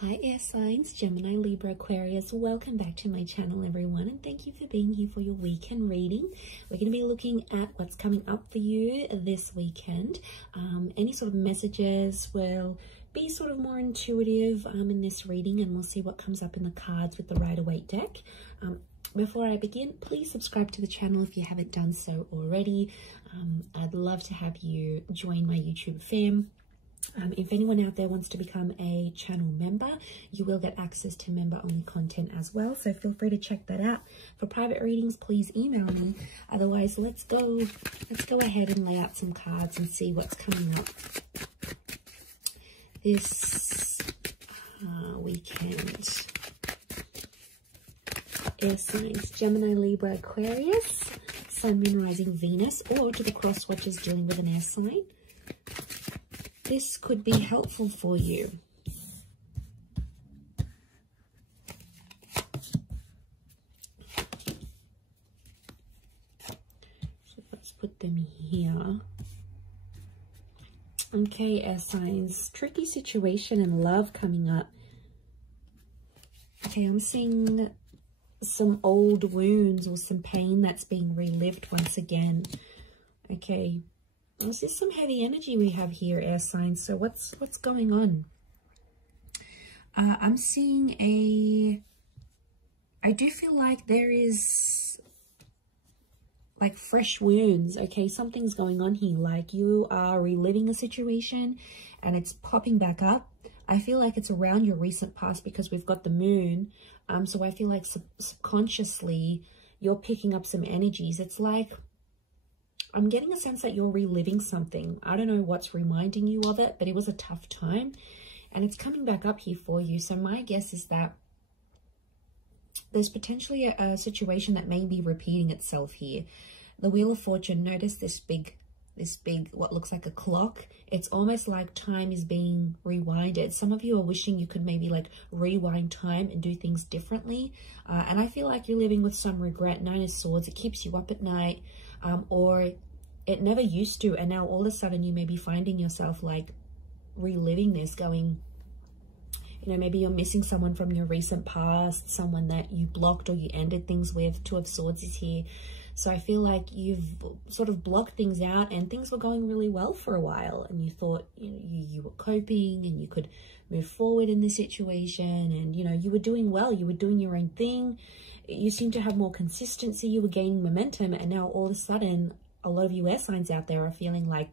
Hi air signs, Gemini, Libra, Aquarius. Welcome back to my channel, everyone, and thank you for being here for your weekend reading. We're going to be looking at what's coming up for you this weekend. Any sort of messages will be sort of more intuitive in this reading, and we'll see what comes up in the cards with the Rider-Waite deck. Before I begin, please subscribe to the channel if you haven't done so already. I'd love to have you join my YouTube fam. If anyone out there wants to become a channel member, you will get access to member-only content as well. So feel free to check that out. For private readings, please email me. Otherwise, let's go ahead and lay out some cards and see what's coming up this weekend. Air signs, Gemini, Libra, Aquarius, Sun, Moon, Rising, Venus, or to the cross watchers dealing with an air sign. This could be helpful for you. So let's put them here. Okay, air signs, tricky situation in love coming up. Okay, I'm seeing some old wounds or some pain that's being relived once again. Okay. This is some heavy energy we have here, air signs. So what's going on? I'm seeing I do feel like there is like fresh wounds. Okay, something's going on here. Like you are reliving a situation and it's popping back up. I feel like it's around your recent past because we've got the moon. So I feel like subconsciously you're picking up some energies. It's like I'm getting a sense that you're reliving something. I don't know what's reminding you of it, but it was a tough time and it's coming back up here for you. So my guess is that there's potentially a situation that may be repeating itself here. The Wheel of Fortune, notice this big, what looks like a clock. It's almost like time is being rewinded. Some of you are wishing you could maybe like rewind time and do things differently. And I feel like you're living with some regret. Nine of Swords, it keeps you up at night. Or it never used to, and now all of a sudden you may be finding yourself like reliving this, going, you know, maybe you're missing someone from your recent past, someone that you blocked or you ended things with. Two of Swords is here. So I feel like you've sort of blocked things out and things were going really well for a while and you thought, you know, you were coping and you could move forward in this situation and, you know, you were doing well, you were doing your own thing. You seem to have more consistency, you were gaining momentum, and now all of a sudden, a lot of you air signs out there are feeling like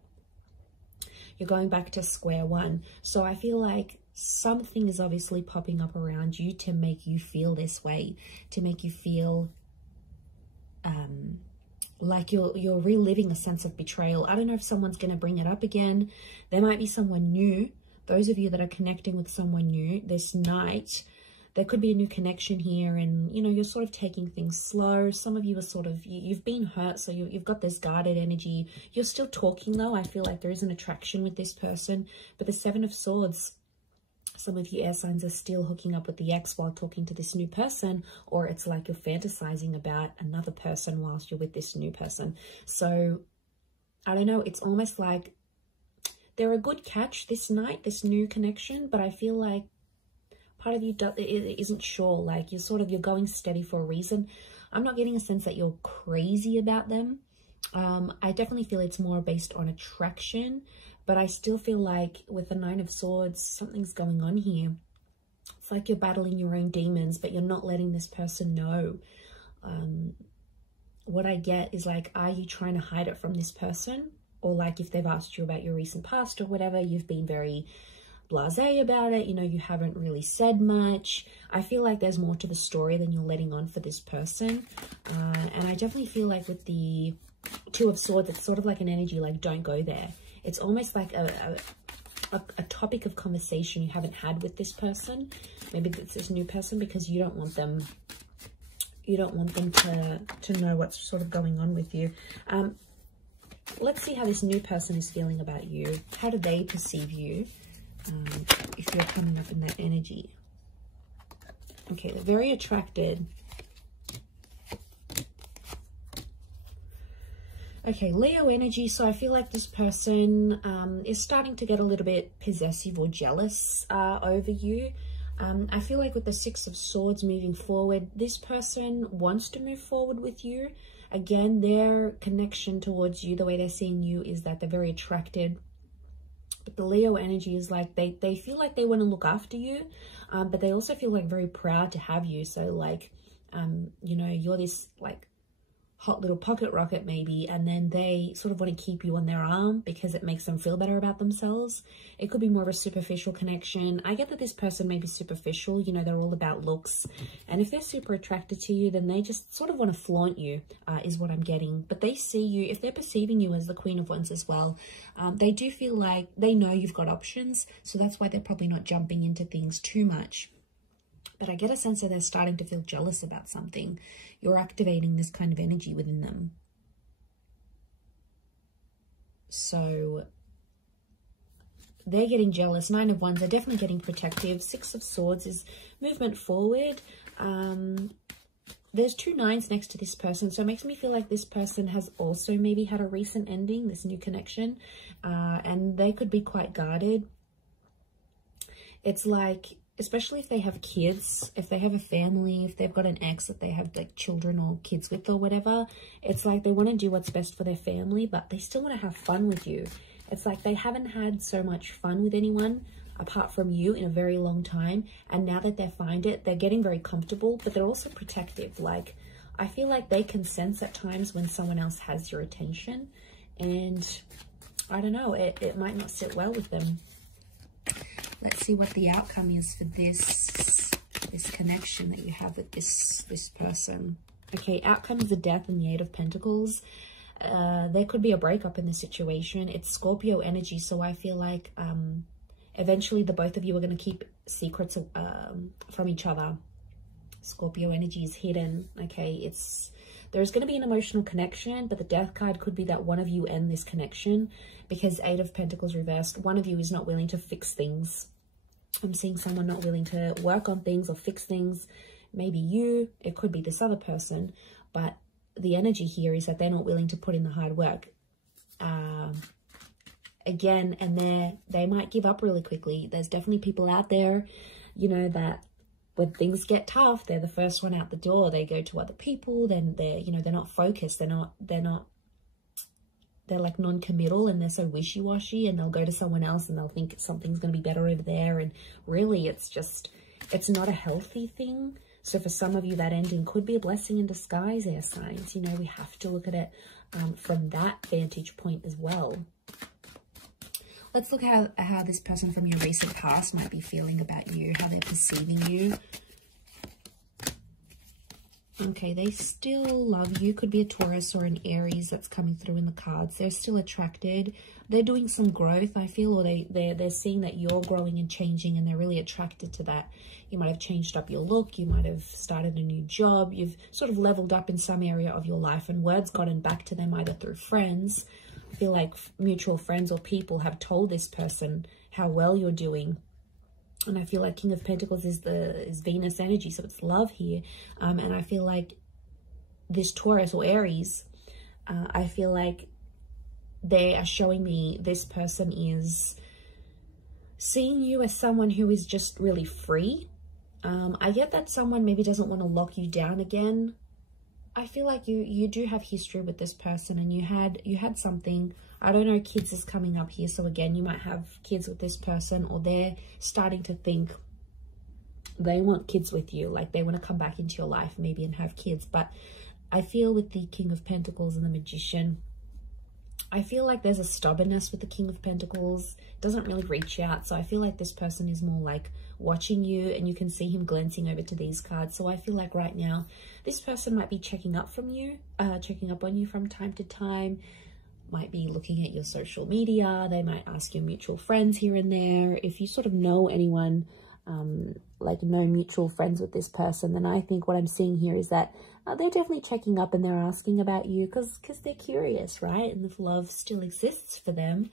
you're going back to square one. So I feel like something is obviously popping up around you to make you feel this way, to make you feel like you're reliving a sense of betrayal. I don't know if someone's going to bring it up again. There might be someone new. Those of you that are connecting with someone new this night, there could be a new connection here and, you know, you're sort of taking things slow. Some of you are sort of, you've been hurt, so you've got this guarded energy. You're still talking though. I feel like there is an attraction with this person. But the Seven of Swords, some of you air signs are still hooking up with the ex while talking to this new person, or it's like you're fantasizing about another person whilst you're with this new person. So, I don't know, it's almost like they're a good catch this night, this new connection, but I feel like part of you isn't sure, like you're going steady for a reason. I'm not getting a sense that you're crazy about them. I definitely feel it's more based on attraction, but I still feel like with the Nine of Swords, something's going on here. It's like you're battling your own demons, but you're not letting this person know. What I get is like, are you trying to hide it from this person? Or like if they've asked you about your recent past or whatever, you've been very blasé about it, you know, you haven't really said much. I feel like there's more to the story than you're letting on for this person. And I definitely feel like with the Two of Swords, it's sort of like an energy like, don't go there. It's almost like a topic of conversation you haven't had with this person. Maybe it's this new person because you don't want them to know what's sort of going on with you. Let's see how this new person is feeling about you. How do they perceive you? If you're coming up in that energy. Okay, they're very attracted. Okay, Leo energy. So I feel like this person is starting to get a little bit possessive or jealous over you. I feel like with the Six of Swords moving forward, this person wants to move forward with you. Again, their connection towards you, the way they're seeing you, is that they're very attracted. But the Leo energy is like they feel like they want to look after you, but they also feel like very proud to have you. So like, you know, you're this like hot little pocket rocket maybe, and then they sort of want to keep you on their arm because it makes them feel better about themselves. It could be more of a superficial connection. I get that this person may be superficial, you know, they're all about looks, and if they're super attracted to you, then they just sort of want to flaunt you, is what I'm getting. But they see you, if they're perceiving you as the Queen of Wands as well, they do feel like they know you've got options, so that's why they're probably not jumping into things too much. But I get a sense that they're starting to feel jealous about something. You're activating this kind of energy within them. So they're getting jealous. Nine of Wands, they're definitely getting protective. Six of Swords is movement forward. There's two nines next to this person, so it makes me feel like this person has also maybe had a recent ending, this new connection, and they could be quite guarded. It's like, especially if they have kids, if they have a family, if they've got an ex that they have like children or kids with or whatever, it's like they want to do what's best for their family, but they still want to have fun with you. It's like they haven't had so much fun with anyone apart from you in a very long time, and now that they find it, they're getting very comfortable, but they're also protective. Like, I feel like they can sense at times when someone else has your attention, and I don't know, it might not sit well with them. Let's see what the outcome is for this connection that you have with this person. Okay, outcome is the Death and the Eight of Pentacles. There could be a breakup in the situation. It's Scorpio energy, so I feel like eventually the both of you are going to keep secrets from each other. Scorpio energy is hidden. Okay, there's going to be an emotional connection, but the Death card could be that one of you end this connection, because Eight of Pentacles reversed, one of you is not willing to fix things. I'm seeing someone not willing to work on things or fix things. Maybe you, it could be this other person, but the energy here is that they're not willing to put in the hard work. Again, and they might give up really quickly. There's definitely people out there, you know, that when things get tough, they're the first one out the door. They go to other people, then they're not focused. They're like non-committal, and they're so wishy-washy, and they'll go to someone else and they'll think something's going to be better over there. And really it's not a healthy thing. So for some of you, that ending could be a blessing in disguise, air signs. You know, we have to look at it from that vantage point as well. Let's look at how this person from your recent past might be feeling about you, how they're perceiving you. Okay, they still love you. Could be a Taurus or an Aries that's coming through in the cards. They're still attracted. They're doing some growth, I feel, or they're seeing that you're growing and changing, and they're really attracted to that. You might have changed up your look. You might have started a new job. You've sort of leveled up in some area of your life, and word's gotten back to them either through friends. I feel like mutual friends or people have told this person how well you're doing. And I feel like King of Pentacles is Venus energy, so it's love here. And I feel like this Taurus or Aries, I feel like they are showing me this person is seeing you as someone who is just really free. I get that someone maybe doesn't want to lock you down again. I feel like you do have history with this person, and you had something. I don't know, kids is coming up here. So again, you might have kids with this person, or they're starting to think they want kids with you. Like they want to come back into your life maybe and have kids. But I feel with the King of Pentacles and the Magician, I feel like there's a stubbornness with the King of Pentacles. Doesn't really reach out. So I feel like this person is more like watching you, and you can see him glancing over to these cards. So I feel like right now, this person might be checking up on you from time to time. Might be looking at your social media. They might ask your mutual friends here and there. If you sort of know anyone, like no mutual friends with this person, then I think what I'm seeing here is that they're definitely checking up, and they're asking about you because they're curious, right? And if love still exists for them,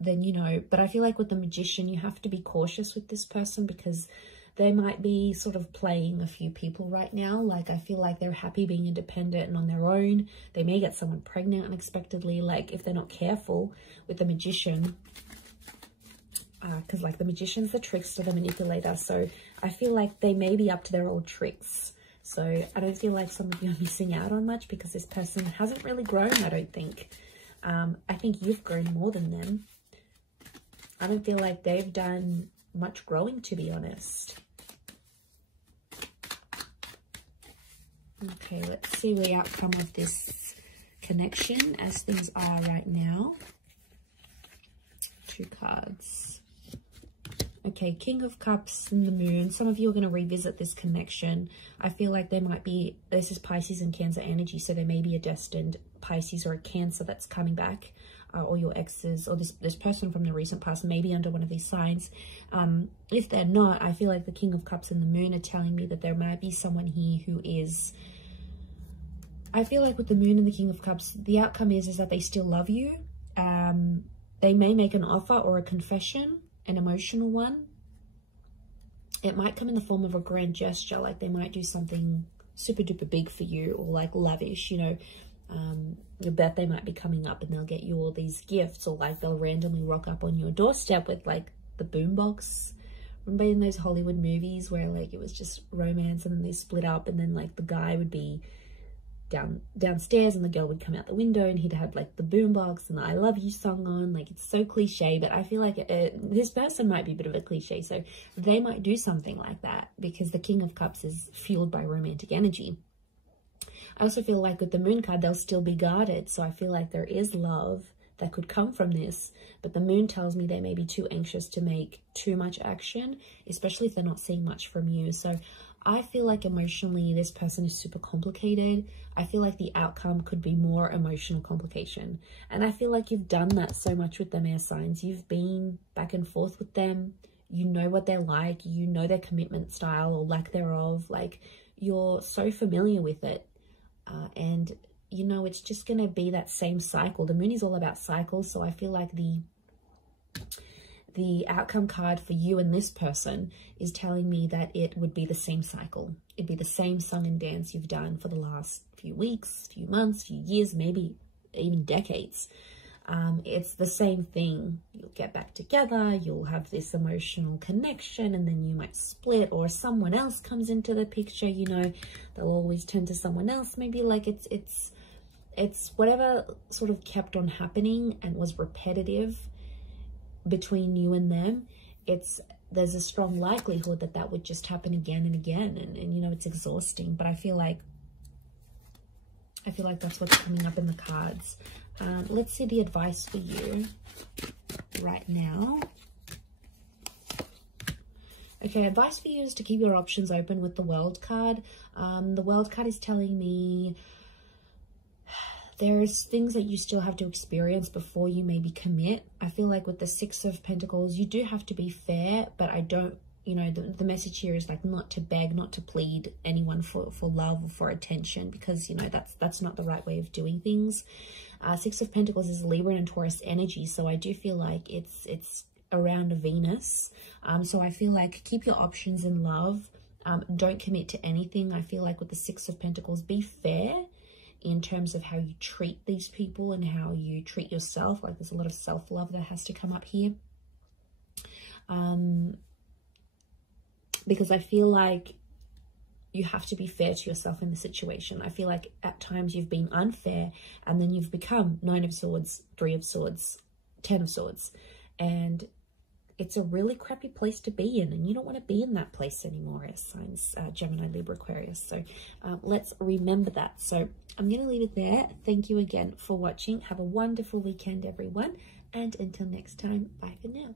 then, you know, but I feel like with the Magician, you have to be cautious with this person because they might be sort of playing a few people right now. Like, I feel like they're happy being independent and on their own. They may get someone pregnant unexpectedly. Like, if they're not careful with the Magician, because like the magician's the trickster, the manipulator. So I feel like they may be up to their old tricks. So I don't feel like some of you are missing out on much because this person hasn't really grown, I don't think. I think you've grown more than them. I don't feel like they've done much growing, to be honest. Okay, let's see the outcome of this connection as things are right now. 2 cards. Okay, King of Cups and the Moon. Some of you are going to revisit this connection. I feel like there might be, this is Pisces and Cancer energy, so there may be a destined Pisces or a Cancer that's coming back, or your exes, or this person from the recent past may be under one of these signs. If they're not, I feel like the King of Cups and the Moon are telling me that there might be someone here who is, I feel like with the Moon and the King of Cups, the outcome is that they still love you. They may make an offer or a confession, an emotional one. It might come in the form of a grand gesture, like they might do something super duper big for you, or like lavish, you know. Your birthday might be coming up and they'll get you all these gifts, or like they'll randomly rock up on your doorstep with like the boombox. Remember in those Hollywood movies where like it was just romance and then they split up, and then like the guy would be downstairs and the girl would come out the window and he'd have like the boombox and the I love you song on. Like, it's so cliche, but I feel like this person might be a bit of a cliche, so they might do something like that because the King of Cups is fueled by romantic energy. I also feel like with the Moon card, they'll still be guarded, so I feel like there is love that could come from this, but the Moon tells me they may be too anxious to make too much action, especially if they're not seeing much from you. So I feel like emotionally this person is super complicated. I feel like the outcome could be more emotional complication. And I feel like you've done that so much with them, air signs. You've been back and forth with them. You know what they're like. You know their commitment style or lack thereof. Like, you're so familiar with it. And, you know, it's just going to be that same cycle. The Moon is all about cycles. So I feel like the outcome card for you and this person is telling me that it would be the same cycle. It'd be the same song and dance you've done for the last few weeks, few months, few years, maybe even decades. It's the same thing. You'll get back together, you'll have this emotional connection, and then you might split, or someone else comes into the picture, you know, they'll always turn to someone else. Maybe like it's whatever sort of kept on happening and was repetitive between you and them. There's a strong likelihood that that would just happen again and again, and you know, it's exhausting. But I feel like that's what's coming up in the cards. Let's see the advice for you right now. Okay, advice for you is to keep your options open with the World card. The World card is telling me there's things that you still have to experience before you maybe commit. I feel like with the Six of Pentacles, you do have to be fair, but I don't, you know, the message here is like not to beg, not to plead anyone for love or for attention, because, you know, that's not the right way of doing things. Six of Pentacles is Libra and Taurus energy, so I do feel like it's around Venus. So I feel like keep your options in love. Don't commit to anything. I feel like with the Six of Pentacles, be fair in terms of how you treat these people and how you treat yourself. Like, there's a lot of self-love that has to come up here. Because I feel like you have to be fair to yourself in the situation. I feel like at times you've been unfair, and then you've become Nine of Swords, Three of Swords, Ten of Swords. And it's a really crappy place to be in, and you don't want to be in that place anymore, as signs Gemini, Libra, Aquarius. So let's remember that. So I'm going to leave it there. Thank you again for watching. Have a wonderful weekend, everyone. And until next time, bye for now.